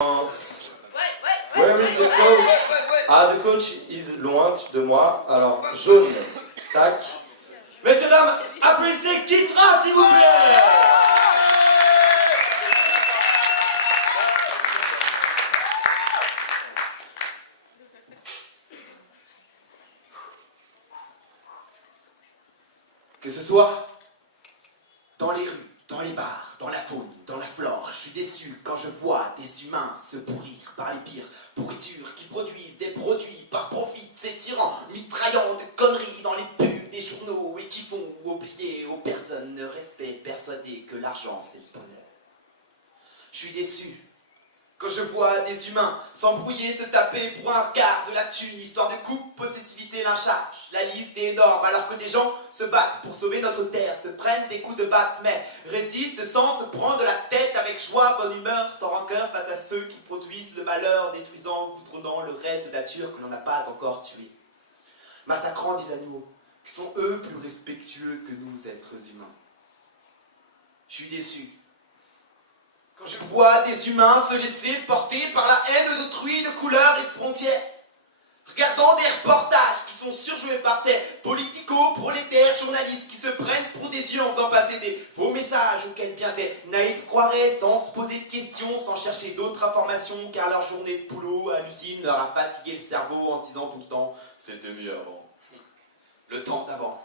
Where is the coach? Ah, the coach is loin de moi. Alors, jaune. Tac. Messieurs, dames, applaudissez Kitra, s'il vous plaît! Que ce soit dans les rues, dans les bars, dans la faune, dans la flore, je suis déçu quand je vois des humains se pourrir par les pires pourritures qui produisent des produits par profit, ces tyrans mitraillant de conneries dans les pubs des journaux et qui font oublier aux personnes le respect, persuadées que l'argent c'est le bonheur. Je suis déçu quand je vois des humains s'embrouiller, se taper pour un regard de la thune, histoire de coupe, possessivité, lynchage. La liste est énorme, alors que des gens se battent pour sauver notre terre, se prennent des coups de batte, mais résistent sans se prendre la tête, avec joie, bonne humeur, sans rancœur face à ceux qui produisent le malheur, détruisant, goudronnant le reste de nature que l'on n'a pas encore tué. Massacrant des animaux qui sont eux plus respectueux que nous, êtres humains. Je suis déçu quand je vois des humains se laisser porter par la haine d'autrui de couleur et de frontières, regardant des reportages qui sont surjoués par ces politico-prolétaires journalistes qui se prennent pour des dieux en faisant passer des faux messages auxquels bien des naïfs croiraient sans se poser de questions, sans chercher d'autres informations, car leur journée de boulot à l'usine leur a fatigué le cerveau en se disant tout le temps « c'était mieux avant ». Le temps d'avant.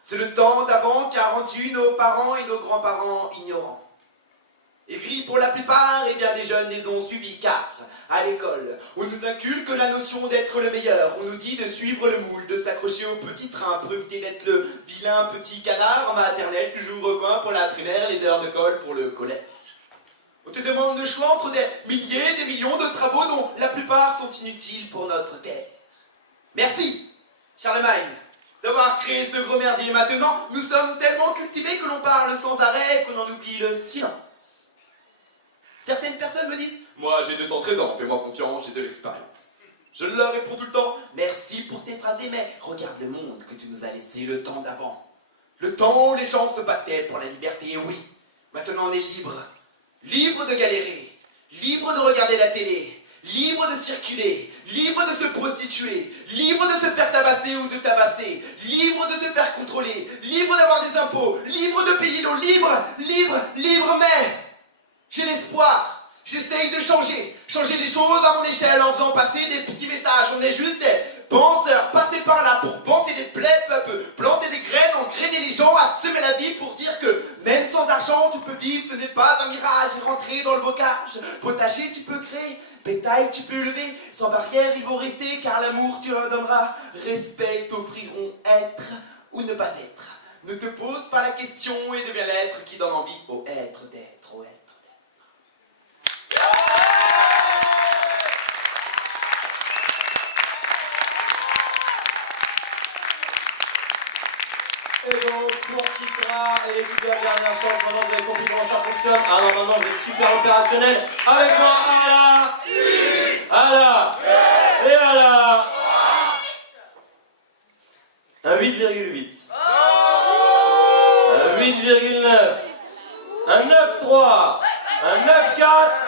C'est le temps d'avant qui a rendu nos parents et nos grands-parents ignorants. Aigris pour la plupart, et bien des jeunes les ont suivis, car à l'école, on nous inculque la notion d'être le meilleur, on nous dit de suivre le moule, de s'accrocher au petit train pour éviter d'être le vilain petit canard en maternelle, toujours au coin pour la primaire, les heures de colle pour le collège. On te demande le choix entre des milliers, des millions de travaux dont la plupart sont inutiles pour notre terre. Merci, Charlemagne, d'avoir créé ce gros merdier. Maintenant, nous sommes tellement cultivés que l'on parle sans arrêt et qu'on en oublie le silence. Certaines personnes me disent « Moi j'ai 213 ans, fais-moi confiance, j'ai de l'expérience. » Je leur réponds tout le temps « Merci pour tes phrases, mais regarde le monde que tu nous as laissé le temps d'avant. Le temps où les gens se battaient pour la liberté, et oui, maintenant on est libre. Libre de galérer, libre de regarder la télé, libre de circuler, libre de se prostituer, libre de se faire tabasser ou de tabasser, libre de se faire contrôler, libre d'avoir des impôts, libre de payer l'eau, libre, mais... J'ai l'espoir, j'essaye de changer les choses à mon échelle en faisant passer des petits messages. On est juste des penseurs, passés par là pour penser des plaies peuple, planter des graines, engrainer les gens, à semer la vie pour dire que même sans argent tu peux vivre, ce n'est pas un mirage, et rentrer dans le bocage. Potager tu peux créer, bétail tu peux lever, sans barrière ils vont rester car l'amour tu leur donneras, respect t'offriront être ou ne pas être. Ne te pose pas la question et deviens l'être qui donne envie au être d'être, au être. Et donc, pour Kitra et l'équipe de la dernière chance, maintenant vous avez compris comment ça fonctionne. Ah non, maintenant vous êtes super opérationnel. Avec moi, Ala, et Ala. Un 8,8. Un 8,9. Un 9,3. Un 9,4.